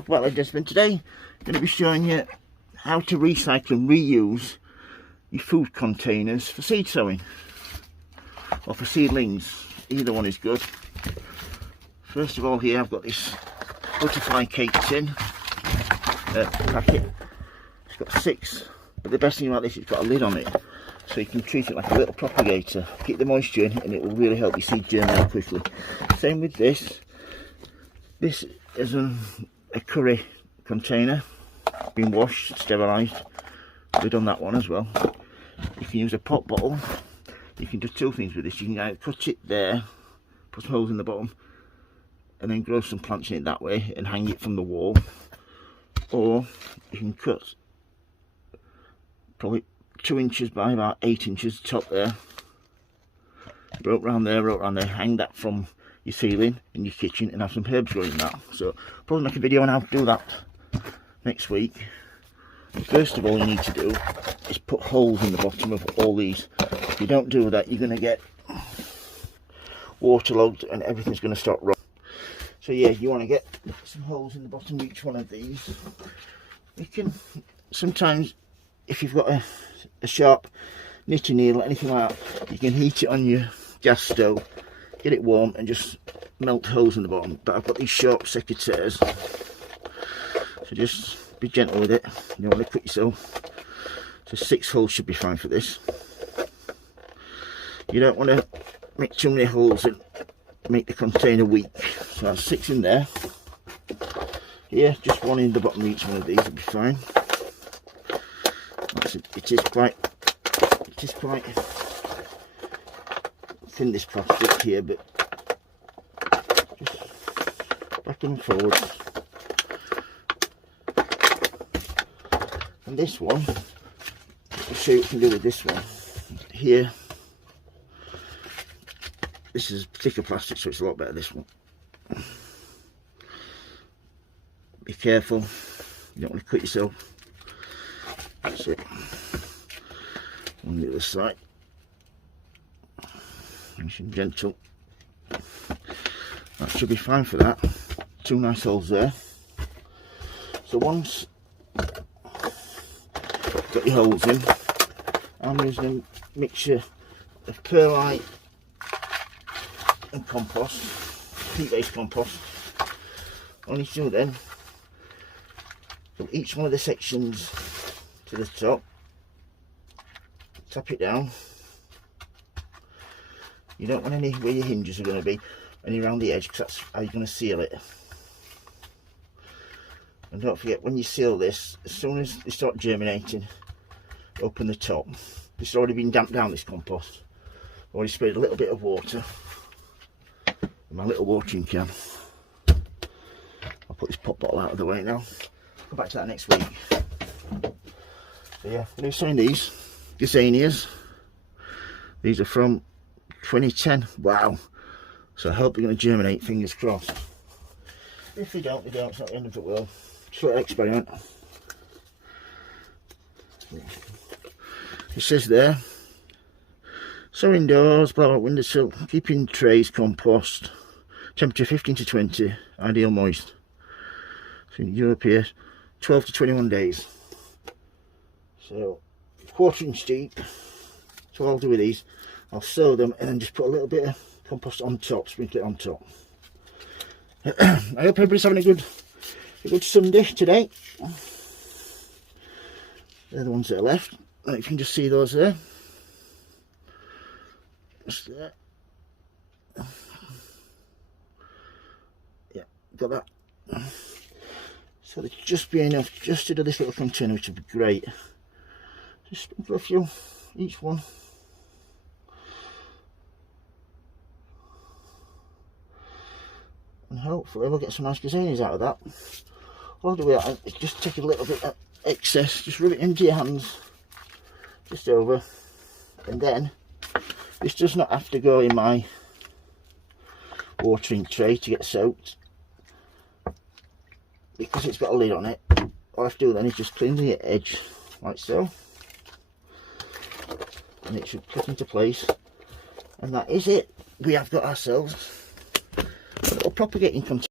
Welcome back, ladies and gentlemen. Today I'm going to be showing you how to recycle and reuse your food containers for seed sowing or for seedlings. Either one is good. First of all, here I've got this butterfly cake tin packet. It's got 6, but the best thing about this, it's got a lid on it, so you can treat it like a little propagator. Keep the moisture in and it will really help your seed germinate quickly. Same with this. This is a curry container, been washed, sterilised. Lid on that one as well. You can use a pop bottle. You can do 2 things with this. You can either cut it there, put some holes in the bottom, and then grow some plants in it that way and hang it from the wall. Or you can cut probably 2 inches by about 8 inches top there, rope round there, hang that from your ceiling in your kitchen and have some herbs growing in that. So probably make a video on how to do that next week. First of all, you need to do is put holes in the bottom of all these. If you don't do that, you're going to get waterlogged and everything's going to start rotting. So yeah, you want to get some holes in the bottom of each one of these. You can sometimes, if you've got a sharp knitting needle, anything like that, you can heat it on your gas stove, get it warm and just melt holes in the bottom. But I've got these sharp secateurs, so just be gentle with it. You don't want to cut yourself. So 6 holes should be fine for this. You don't want to make too many holes and make the container weak. So that's 6 in there. Here, just 1 in the bottom of each one of these will be fine. It is quite thin, this plastic here, but just back and forwards. And this one, I'll show you what you can do with this one. Here, this is thicker plastic, so it's a lot better, this one. Be careful, you don't want to cut yourself. That's it. On the other side. Nice and gentle. That should be fine for that. 2 nice holes there. So once you've got your holes in, I'm using a mixture of perlite and compost, peat-based compost. All you need to do then, from each one of the sections to the top, tap it down. You don't want any where your hinges are going to be, any around the edge, because that's how you're going to seal it. And don't forget, when you seal this, as soon as they start germinating, open the top. This has already been damped down, this compost. I've already sprayed a little bit of water in my little watering can. I'll put this pop bottle out of the way now. Come back to that next week. So yeah, I'm going to be sowing these gazanias. These are from 2010. Wow. So I hope they're going to germinate, fingers crossed. If they don't, they don't. It's not the end of the world. Just an experiment. It says there, sow indoors, blow out windowsill, keep in trays, compost, temperature 15 to 20, ideal moist. So in Europe here, 12 to 21 days. So 1/4 inch deep. So what I'll do with these, I'll sow them and then just put a little bit of compost on top, sprinkle it on top. I hope everybody's having a good Sunday today. They're the ones that are left. You can just see those there. Just there. Yeah, got that. So there'll just be enough just to do this little container, which would be great. Just sprinkle a few each one. And hopefully we'll get some nice gazanias out of that. All I'll do with that is just take a little bit of excess, just rub it into your hands, just over, and then this does not have to go in my watering tray to get soaked, because it's got a lid on it. All I have to do then is just clean the edge like so, and it should click into place, and that is it. We have got ourselves a little propagating container.